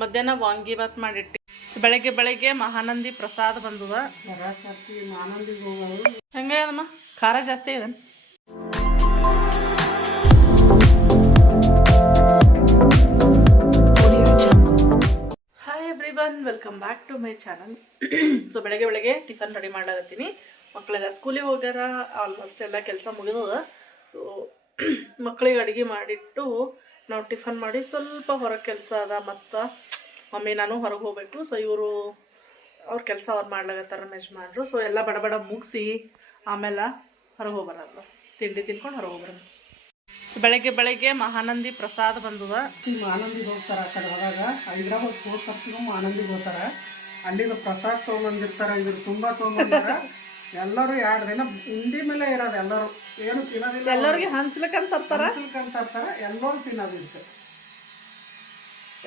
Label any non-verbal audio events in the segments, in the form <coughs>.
ಮಧ್ಯಾಹ್ನ ವಾಂಗಿಭಾತ್ ಮಾಡಿಟ್ಟಿ. ಬೆಳಗ್ಗೆ ಬೆಳಗ್ಗೆ ಮಹಾನಂದಿ ಪ್ರಸಾದ ಬಂದದ. ಹೆಂಗೆ ಅದಮ್ಮ? ಖಾರ ಜಾಸ್ತಿ ಇದೆ hi everyone welcome back to my channel so ಬೆಳಗ್ಗೆ ಬೆಳಗ್ಗೆ ಟಿಫನ್ ರೆಡಿ ಮಾಡ್ಲಾಗತ್ತೀನಿ ಮಕ್ಕಳೆಲ್ಲ ಸ್ಕೂಲಿಗೆ ಹೋಗ್ಯಾರ ಆಲ್ಮೋಸ್ಟ್ ಎಲ್ಲ ಕೆಲಸ ಮುಗಿದದ. ಸೊ ಮಕ್ಕಳಿಗೆ ಅಡುಗೆ ಮಾಡಿಟ್ಟು ನಾವು ಟಿಫನ್ ಮಾಡಿ ಸ್ವಲ್ಪ ಹೊರಗೆ ಕೆಲಸ ಅದ ಮತ್ತು ಮಮ್ಮಿ ನಾನು ಹೊರಗೆ ಹೋಗ್ಬೇಕು. ಸೊ ಇವರು ಅವ್ರ ಕೆಲಸ ಅವ್ರು ಮಾಡ್ಲಾಗತ್ತಾರ ಯಜಮಾನ್ರು. ಸೊ ಎಲ್ಲ ಬಡ ಬಡ ಮುಗಿಸಿ ಆಮೇಲೆ ಹೊರಗೆ ಹೋಗ್ಬರಲ್ಲ ತಿಂಡಿ ತಿನ್ಕೊಂಡು ಹೊರಗೆ ಹೋಗ್ಬರ ಬೆಳಗ್ಗೆ ಬೆಳಗ್ಗೆ ಮಹಾನಂದಿ ಪ್ರಸಾದ ಬಂದದ. ಮಹಾನಂದಿ ಹೋಗ್ತಾರೆ ಆ ಕಡೆ ಹೊರಗ. ಹೈದ್ರಾಬಾದ್ ಹೋದ ಸರ್ತಿಗೂ ಮಹಾನಂದಿಗೆ ಹೋಗ್ತಾರೆ. ಅಲ್ಲಿಂದ ಪ್ರಸಾದ ತೊಗೊಂಬಂದಿರ್ತಾರೆ ಇದ್ರ ತುಂಬಾ ತೊಗೊಂಬಂದಾರ ಎಲ್ಲರೂ ಎರಡು ದಿನ ಉಂಡಿ ಮೇಲೆ ಇರೋದು ಎಲ್ಲರೂ. ಏನು ತಿನ್ನೋದಿಲ್ಲ ಎಲ್ಲರಿಗೆ ಅಂತ ತರ್ತಾರ ಎಲ್ಲರೂ ತಿನ್ನೋದಿತ್ತು.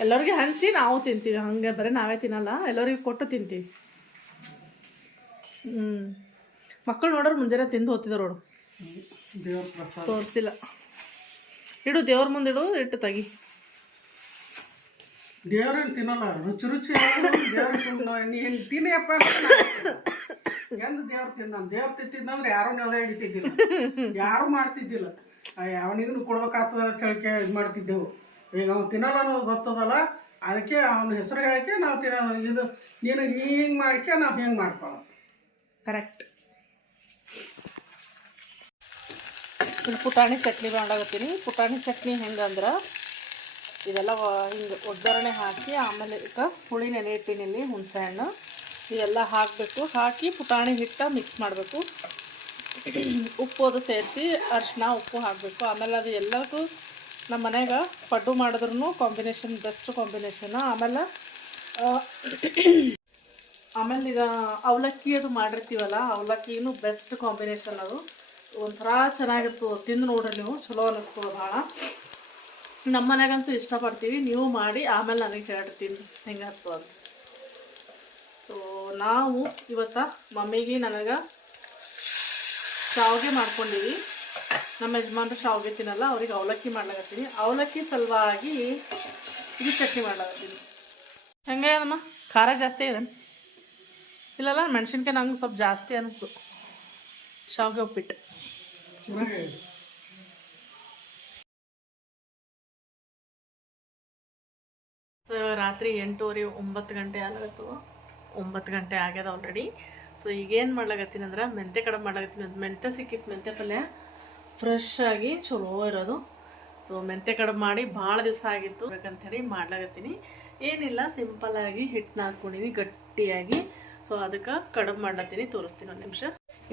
ಎಲ್ಲರಿಗೆ ಹಂಚಿ ನಾವು ತಿಂತೀವಿ. ಹಂಗೆ ಬರೀ ನಾವೇ ತಿನ್ನಲ್ಲ ಎಲ್ಲರಿಗೂ ಕೊಟ್ಟು ತಿಂತೀವಿ. ಹ್ಞೂ ಮಕ್ಕಳು ನೋಡೋರು ಮುಂಜಾನೆ ತಿಂದು ಹೋಗ್ತಿದ್ರು ನೋಡು. ತೋರಿಸಿಲ್ಲ. ಇಡು ದೇವ್ರ ಮುಂದೆ ಇಡು ಇಟ್ಟು ತೆಗಿ. ದೇವ್ರೇನು ತಿನ್ನಲ್ಲ. ರುಚಿ ರುಚಿ ನೀನು ತಿನ್ನಯಪ್ಪ ಎಂದು ದೇವ್ರು ತಿಂದ ದೇವ್ರು ತಿಂತಿದ್ದಂದ್ರೆ ಯಾರು ನೆಲೆ ಹಿಡಿತಿದ್ದಿಲ್ಲ. ಯಾರು ಮಾಡ್ತಿದ್ದಿಲ್ಲ. ಅವನಿಗೂ ಕೊಡ್ಬೇಕಾಗ್ತದ ಅಂತ ಹೇಳಕ್ಕೆ ಇದು ಮಾಡ್ತಿದ್ದೆವು. ಈಗ ಅವ್ನು ತಿನ್ನಲ್ಲ ಅನ್ನೋದು ಗೊತ್ತದಲ್ಲ? ಅದಕ್ಕೆ ಅವನ ಹೆಸರು ಹೇಳಕ್ಕೆ ನಾವು ತಿನ್ನೋ ಇದು ನೀನು ಹಿಂಗೆ ಮಾಡ್ಕೆ ನಾವು ಹಿಂಗೆ ಮಾಡ್ಕೊಳ್ಳೋ ಕರೆಕ್ಟ್ ಇದು ಪುಟಾಣಿ ಚಟ್ನಿ ಮಾಡಾಕತ್ತೀನಿ ಪುಟಾಣಿ ಚಟ್ನಿ ಹೆಂಗಂದ್ರೆ ಇದೆಲ್ಲ ಹಿಂಗೆ ಒಗ್ಗರಣೆ ಹಾಕಿ ಆಮೇಲೆ ಈಗ ಹುಳಿ ನೆನೆ ಇಟ್ಟಿನಿ ಹುಣಸೆ ಹಣ್ಣು. ಇದೆಲ್ಲ ಹಾಕಬೇಕು ಹಾಕಿ ಪುಟಾಣಿ ಹಿಟ್ಟ ಮಿಕ್ಸ್ ಮಾಡಬೇಕು. ಉಪ್ಪು ಅದು ಸೇರಿಸಿ ಅರಿಶಿನ ಉಪ್ಪು ಹಾಕಬೇಕು. ಆಮೇಲೆ ಅದು ಎಲ್ಲದಕ್ಕೂ ನಮ್ಮ ಮನೆಯಾಗ ಪಡ್ಡು ಮಾಡಿದ್ರೂ ಕಾಂಬಿನೇಷನ್ ಬೆಸ್ಟ್ ಕಾಂಬಿನೇಷನ್ ಆಮೇಲೆ ಆಮೇಲೆ ಈಗ ಅವಲಕ್ಕಿ ಅದು ಮಾಡಿರ್ತೀವಲ್ಲ, ಅವಲಕ್ಕಿನೂ ಬೆಸ್ಟ್ ಕಾಂಬಿನೇಷನ್ ಅದು. ಒಂಥರ ಚೆನ್ನಾಗಿರ್ತದೆ ತಿಂದು ನೋಡ್ರಿ ನೀವು, ಚಲೋ ಅನ್ನಿಸ್ತದೆ ಭಾಳ. ನಮ್ಮ ಮನೆಗಂತೂ ಇಷ್ಟಪಡ್ತೀವಿ, ನೀವು ಮಾಡಿ, ಆಮೇಲೆ ನನಗೆ ಹೇಳ್ತೀನಿ ಹೆಂಗೆ ಆಗ್ತದೆ ಅದು ಸೊ ನಾವು ಇವತ್ತು ಮಮ್ಮಿಗೆ ನನಗೆ ಶಾವಿಗೆ ಮಾಡ್ಕೊಂಡಿವಿ. ನಮ್ಮ ಯಜಮಾನ್ರು ಶಾವಿಗೆ ತಿನ್ನಲ್ಲ ಅವ್ರಿಗೆ ಅವಲಕ್ಕಿ ಮಾಡ್ಲಾಕತ್ತೀನಿ. ಅವಲಕ್ಕಿ ಸಲುವಾಗಿ ಇದು ಚಟ್ನಿ ಮಾಡ್ಲಾಕತ್ತೀನಿ. ಹೆಂಗೆ ಅದಮ್ಮ? ಖಾರ ಜಾಸ್ತಿ ಇದೆ. ಇಲ್ಲಲ್ಲ ಮೆಣಸಿನ್ಕಾಯಿ ನಂಗೆ ಸ್ವಲ್ಪ ಜಾಸ್ತಿ ಅನ್ನಿಸ್ತು ಶಾವಿಗೆ ಉಪ್ಪಿಟ್ಟು. ಸೊ ರಾತ್ರಿ ಎಂಟೂವರೆ ಒಂಬತ್ತು ಗಂಟೆ ಆಗತ್ತು ಒಂಬತ್ತು ಗಂಟೆ ಆಗ್ಯದ ಆಲ್ರೆಡಿ ಸೊ ಈಗೇನು ಮಾಡ್ಲಾಗತ್ತೀನಿ ಅಂದ್ರೆ ಮೆಂತೆ ಕಡೆ ಮಾಡ್ಲಾಗತ್ತೀನಿ ಅದು ಮೆಂತೆ ಸಿಕ್ಕಿತ್ತು ಮೆಂತೆ ಪಲ್ಯ. ಫ್ರೆಶ್ ಆಗಿ ಚಲೋ ಇರೋದು. ಸೊ ಮೆಂತೆ ಕಡುಬು ಮಾಡಿ ಭಾಳ ದಿವಸ ಆಗಿತ್ತು. ಬೇಕಂತೇಳಿ ಮಾಡ್ಲಾಗತ್ತೀನಿ ಏನಿಲ್ಲ ಸಿಂಪಲ್ಲಾಗಿ ಹಿಟ್ಟು ನಾದ್ಕೊಂಡಿನಿ, ಗಟ್ಟಿಯಾಗಿ. ಸೊ ಅದಕ್ಕೆ ಕಡುಬು ಮಾಡ್ಲತ್ತೀನಿ. ತೋರಿಸ್ತೀನಿ ಒಂದು ನಿಮಿಷ.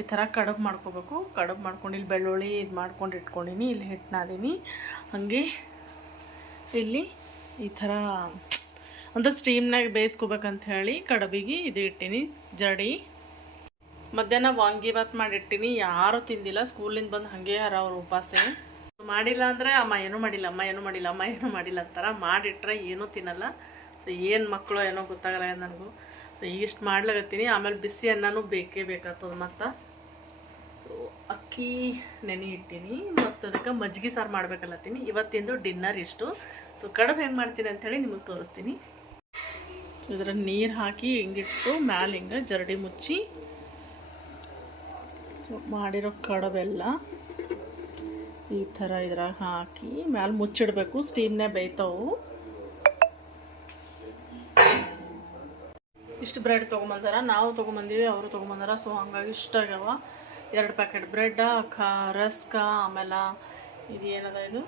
ಈ ಥರ ಕಡುಬು ಮಾಡ್ಕೋಬೇಕು. ಕಡಬು ಮಾಡ್ಕೊಂಡು ಇಲ್ಲಿ ಬೆಳ್ಳುಳ್ಳಿ ಇದು ಮಾಡ್ಕೊಂಡು ಇಟ್ಕೊಂಡಿನಿ. ಇಲ್ಲಿ ಹಿಟ್ಟು ನಾದೀನಿ. ಹಾಗೆ ಇಲ್ಲಿ ಈ ಥರ ಒಂದು ಸ್ಟೀಮ್ನಾಗ ಬೇಯಿಸ್ಕೋಬೇಕಂತ ಹೇಳಿ ಕಡಬಿಗೆ ಇದು ಇಟ್ಟೀನಿ. ಜಡಿ ಮಧ್ಯಾಹ್ನ ಮಾಡಿ ಮಾಡಿಟ್ಟಿನಿ. ಯಾರೂ ತಿಂದಿಲ್ಲ. ಸ್ಕೂಲಿಂದ ಬಂದು ಹಾಗೆ ಯಾರ ಅವ್ರ ಉಪವಾಸೆ ಮಾಡಿಲ್ಲ ಅಂದರೆ ಅಮ್ಮ ಏನೂ ಮಾಡಿಲ್ಲ, ಅಮ್ಮ ಏನೂ ಮಾಡಿಲ್ಲ, ಅಮ್ಮ ಏನೂ ಮಾಡಿಲ್ಲ ಅಂತಾರ. ಮಾಡಿಟ್ರೆ ಏನೂ ತಿನ್ನಲ್ಲ. ಸೊ ಏನು ಮಕ್ಕಳು ಏನೋ ಗೊತ್ತಾಗಲ್ಲ ನನಗೂ. ಸೊ ಇಷ್ಟು ಮಾಡ್ಲಾಗತ್ತೀನಿ ಆಮೇಲೆ ಬಿಸಿ ಅನ್ನನೂ ಬೇಕೇ ಬೇಕಾಗ್ತದೆ ಮತ್ತು. ಸೊ ಅಕ್ಕಿ ನೆನೆ ಇಟ್ಟೀನಿ. ಮತ್ತು ಅದಕ್ಕೆ ಮಜ್ಜಿಗೆ ಸಾರು ಮಾಡ್ಬೇಕಲ್ಲತ್ತೀನಿ. ಇವತ್ತಿಂದು ಡಿನ್ನರ್ ಇಷ್ಟು. ಸೊ ಕಡುಬು ಹೆಂಗೆ ಮಾಡ್ತೀನಿ ಅಂಥೇಳಿ ನಿಮಗೆ ತೋರಿಸ್ತೀನಿ. ಇದರ ನೀರು ಹಾಕಿ ಹಿಂಗಿಟ್ಟು, ಮ್ಯಾಲೆ ಹಿಂಗೆ ಜರಡಿ ಮುಚ್ಚಿ ಸೊ ಮಾಡಿರೋ ಕಡವೆಲ್ಲ ಈ ಥರ ಇದ್ರಾಗ ಹಾಕಿ ಮ್ಯಾಲೆ ಮುಚ್ಚಿಡಬೇಕು, ಸ್ಟೀಮ್ನೇ ಬೇಯ್ತಾವು. ಇಷ್ಟು ಬ್ರೆಡ್ ತೊಗೊಂಬಂದಾರ, ನಾವು ತೊಗೊಂಬಂದೀವಿ, ಅವರು ತೊಗೊಂಬಂದಾರ. ಸೊ ಹಂಗಾಗಿ ಇಷ್ಟ ಆಗ್ಯಾವ ಎರಡು ಪ್ಯಾಕೆಟ್ ಬ್ರೆಡ್ ಖ ರಸ್ಕ, ಆಮೇಲೆ ಇದು ಏನದ ಇದು?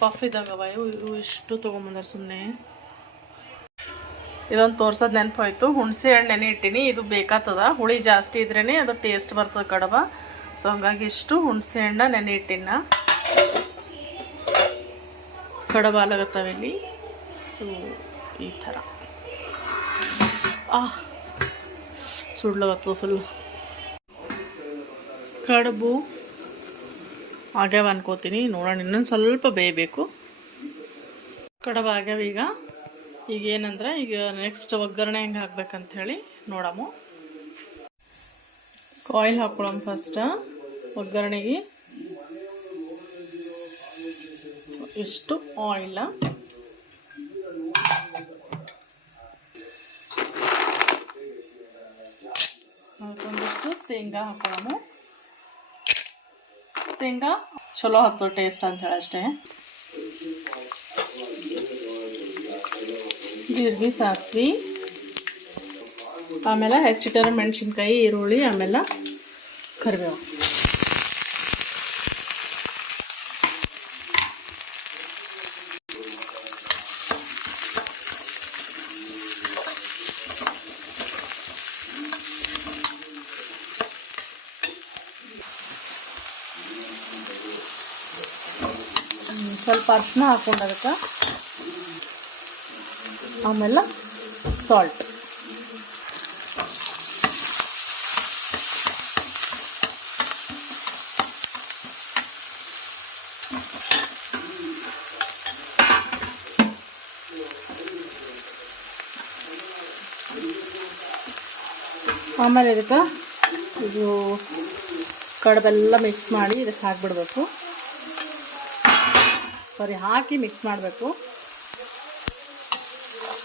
ಪಫ್ ಇದ್ದಾಗವ ಇವು ಇವು ಇಷ್ಟು ತೊಗೊಂಬಂದಾರ ಸುಮ್ಮನೆ ಇದೊಂದು ತೋರ್ಸೋದು ನೆನಪಾಯ್ತು. ಹುಣಸೆ ಹಣ್ಣು ನೆನೆ ಇಟ್ಟೀನಿ, ಇದು ಬೇಕಾಗ್ತದ ಹುಳಿ ಜಾಸ್ತಿ ಇದ್ರೇ ಅದು ಟೇಸ್ಟ್ ಬರ್ತದೆ ಕಡಬ. ಸೊ ಹಂಗಾಗಿ ಇಷ್ಟು ಹುಣಸೆ ಹಣ್ಣ ನೆನೆ ಇಟ್ಟಿನ ಕಡಬ ಇಲ್ಲಿ. ಸೊ ಈ ಥರ. ಆ ಫುಲ್ ಕಡುಬು ಆಗ್ಯಾವ ಅನ್ಕೋತೀನಿ. ನೋಡೋಣ, ಇನ್ನೊಂದು ಸ್ವಲ್ಪ ಬೇಯಬೇಕು ಕಡಬ ಆಗ್ಯಾವ ಈಗ. ಈಗ ಏನಂದ್ರೆ, ಈಗ ನೆಕ್ಸ್ಟ್ ಒಗ್ಗರಣೆ ಹೆಂಗೆ ಹಾಕ್ಬೇಕಂತ ಹೇಳಿ ನೋಡಮು. ಕಾಯಿಲ್ ಹಾಕ್ಕೊಳಮ್ ಫಸ್ಟ್ ಒಗ್ಗರಣೆಗೆ. ಇಷ್ಟು ಆಯಿಲ್ ಅದಕ್ಕೊಂದಿಷ್ಟು ಶೇಂಗಾ ಹಾಕ್ಕೊಳಮು ಶೇಂಗಾ ಚಲೋ ಹತ್ತು ಟೇಸ್ಟ್ ಅಂತ ಹೇಳಿ ಅಷ್ಟೇ. ಜೀರಿಗೆ ಸಾಸಿವೆ ಆಮೇಲೆ ಹೆಚ್ಚಿಟ್ಟರೆ ಮೆಣಸಿನ್ಕಾಯಿ ಈರುಳ್ಳಿ ಆಮೇಲೆ ಕರಿಬೇವು. ಹ್ಮ್, ಸ್ವಲ್ಪ ಅರ್ಶಿನ ಹಾಕ್ಕೊಂಡು ಅದಕ್ಕೆ ಆಮೇಲೆ ಸಾಲ್ಟ್ ಆಮೇಲೆ ಇದಕ್ಕೆ ಇದು ಕಡಬೆಲ್ಲ ಮಿಕ್ಸ್ ಮಾಡಿ ಇದಕ್ಕೆ ಹಾಕ್ಬಿಡ್ಬೇಕು. ಸರಿ ಹಾಕಿ ಮಿಕ್ಸ್ ಮಾಡಬೇಕು.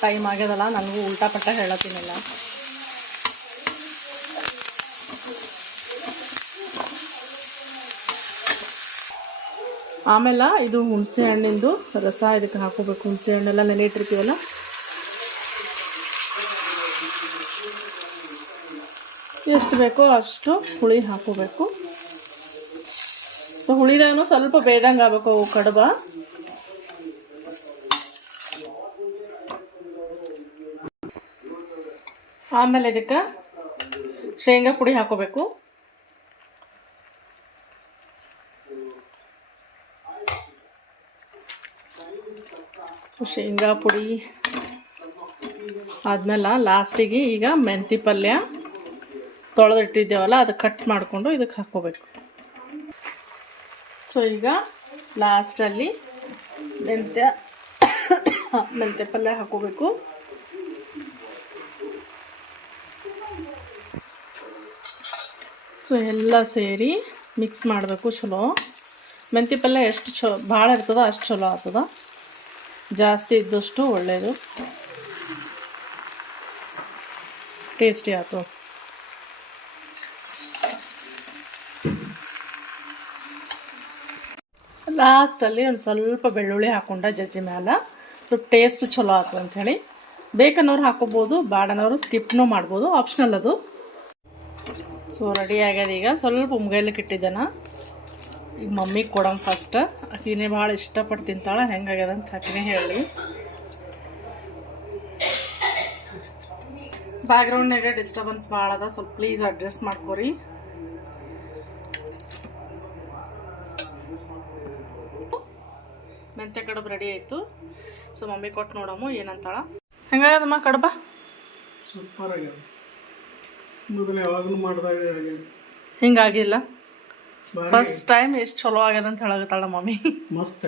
ಟೈಮ್ ಆಗ್ಯದಲ್ಲ ನನಗೂ ಉಲ್ಟಾ ಪಟ್ಟ ಹೇಳತ್ತೀನಿಲ್ಲ. ಆಮೇಲೆ ಇದು ಹುಣಸೆ ಹಣ್ಣಿಂದು ರಸ ಇದಕ್ಕೆ ಹಾಕೋಬೇಕು. ಹುಣಸೆ ಹಣ್ಣೆಲ್ಲ ನೆನೆಯಿಟ್ಟಿರ್ತೀವಲ್ಲ ಎಷ್ಟು ಬೇಕೋ ಅಷ್ಟು ಹುಳಿ ಹಾಕೋಬೇಕು. ಸೊ ಹುಳಿದಾನು ಸ್ವಲ್ಪ ಬೇಯ್ದಂಗೆ ಆಗಬೇಕು ಕಡುಬ. ಆಮೇಲೆ ಇದಕ್ಕೆ ಶೇಂಗಾ ಪುಡಿ ಹಾಕೋಬೇಕು. ಶೇಂಗಾ ಪುಡಿ ಆದ್ಮೇಲೆ ಲಾಸ್ಟಿಗೆ ಈಗ ಮೆಂತಿ ಪಲ್ಯ ತೊಳೆದಿಟ್ಟಿದ್ದೇವಲ್ಲ, ಅದು ಕಟ್ ಮಾಡಿಕೊಂಡು ಇದಕ್ಕೆ ಹಾಕ್ಕೋಬೇಕು ಸೊ, ಈಗ ಲಾಸ್ಟಲ್ಲಿ ಮೆಂತ್ಯ <coughs> ಮೆಂತ್ಯ ಪಲ್ಯ ಹಾಕೋಬೇಕು. ಸೊ ಎಲ್ಲ ಸೇರಿ ಮಿಕ್ಸ್ ಮಾಡಬೇಕು, ಚಲೋ. ಮೆಂತಿ ಪಲ್ಯ ಎಷ್ಟು ಚಲೋ ಭಾಳ ಇರ್ತದೋ ಅಷ್ಟು ಚಲೋ ಆಗ್ತದ. ಜಾಸ್ತಿ ಇದ್ದಷ್ಟು ಒಳ್ಳೆಯದು ಟೇಸ್ಟಿ ಆಯ್ತು ಲಾಸ್ಟಲ್ಲಿ ಒಂದು ಸ್ವಲ್ಪ ಬೆಳ್ಳುಳ್ಳಿ ಹಾಕೊಂಡ ಜಜ್ಜಿ ಮ್ಯಾಲ. ಸ್ವಲ್ಪ ಟೇಸ್ಟ್ ಚಲೋ ಆಯ್ತು ಅಂಥೇಳಿ ಬೇಕನ್ನೋರು ಹಾಕೋಬೋದು ಬಾಡನವರು ಸ್ಕಿಪ್ನೂ ಮಾಡ್ಬೋದು ಆಪ್ಷನಲ್ ಅದು. ಸೊ ರೆಡಿ ಆಗ್ಯದ ಈಗ. ಸ್ವಲ್ಪ ಉಮ್ಗೈಲಿಕ್ಕೆ ಇಟ್ಟಿದ್ದಾನ. ಈಗ ಮಮ್ಮಿಗೆ ಕೊಡೋಣ ಫಸ್ಟ್ ಆಕಿನೇ ಭಾಳ ಇಷ್ಟಪಟ್ಟು ತಿಂತಾಳೆ, ಹೆಂಗಾಗ್ಯದ ಅಂತ ಆಕಿನೇ ಹೇಳಿ ಬ್ಯಾಕ್ಗ್ರೌಂಡ್ನಾಗ ಡಿಸ್ಟರ್ಬೆನ್ಸ್ ಭಾಳ ಅದ. ಸ್ವಲ್ಪ ಪ್ಲೀಸ್ ಅಡ್ಜಸ್ಟ್ ಮಾಡ್ಕೊರಿ. ಮೆಂತ್ಯ ಕಡುಬು ರೆಡಿ ಆಯಿತು. ಸೊ ಮಮ್ಮಿ ಕೊಟ್ಟು ನೋಡಮ್ಮು ಏನಂತಾಳ. ಹೆಂಗಾಗದಮ್ಮ ಕಡುಬ? ಸೂಪರ್ ಆಗ್ಯದ. ಮೊದಲು ಯಾವಾಗಲೂ ಮಾಡಿದಾಗ ಅಡುಗೆ. ಹಿಂಗಾಗಿಲ್ಲ. ಫಸ್ಟ್ ಟೈಮ್ ಎಷ್ಟು ಚಲೋ ಆಗ್ಯದ ಅಂತ ಹೇಳಾಗತ್ತಾಳ ಮಮ್ಮಿ ಮಸ್ತ್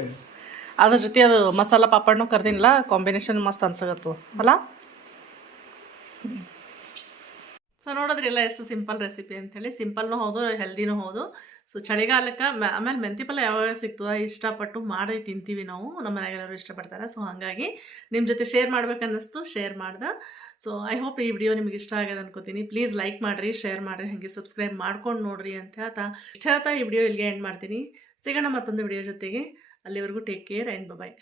ಅದ್ರ ಜೊತೆ ಅದು ಮಸಾಲ ಪಾಪಡ್ನು ಕರ್ದಿನಲ್ಲ ಕಾಂಬಿನೇಷನ್ ಮಸ್ತ್ ಅನ್ಸಗತ್ತು ಅಲ್ಲ? ಸೊ ನೋಡೋದ್ರಿಲ್ಲ ಎಷ್ಟು ಸಿಂಪಲ್ ರೆಸಿಪಿ ಅಂತೇಳಿ ಸಿಂಪಲ್ನೂ ಹೌದು ಹೆಲ್ದಿನೂ ಹೌದು. ಸೊ ಚಳಿಗಾಲಕ್ಕೆ ಆಮೇಲೆ ಮೆಂತಿ ಪಲ್ಯ ಯಾವಾಗ ಸಿಗ್ತದೆ ಇಷ್ಟಪಟ್ಟು ಮಾಡಿ ತಿಂತೀವಿ ನಾವು. ನಮ್ಮ ಮನೆಗೆಲ್ಲರೂ ಇಷ್ಟಪಡ್ತಾರೆ. ಸೊ ಹಾಗಾಗಿ ನಿಮ್ಮ ಜೊತೆ ಶೇರ್ ಮಾಡ್ಬೇಕನ್ನಿಸ್ತು, ಶೇರ್ ಮಾಡ್ದೆ. ಸೊ ಐ ಹೋಪ್ ಈ ವಿಡಿಯೋ ನಿಮ್ಗೆ ಇಷ್ಟ ಆಗಿದೆ ಅನ್ಕೋತೀನಿ. ಪ್ಲೀಸ್ ಲೈಕ್ ಮಾಡಿರಿ, ಶೇರ್ ಮಾಡಿರಿ, ಹಾಗೆ ಸಬ್ಸ್ಕ್ರೈಬ್ ಮಾಡ್ಕೊಂಡು ನೋಡಿರಿ ಅಂತ ಹೇಳ್ತಾ. ಇಷ್ಟ ಹೇಳ್ತಾ ಈ ವಿಡಿಯೋ ಇಲ್ಲಿಗೆ ಎಂಡ್ ಮಾಡ್ತೀನಿ. ಸಿಗೋಣ ಮತ್ತೊಂದು ವಿಡಿಯೋ ಜೊತೆಗೆ. ಅಲ್ಲಿವರೆಗೂ ಟೇಕ್ ಕೇರ್ ಆ್ಯಂಡ್ ಬಾಯ್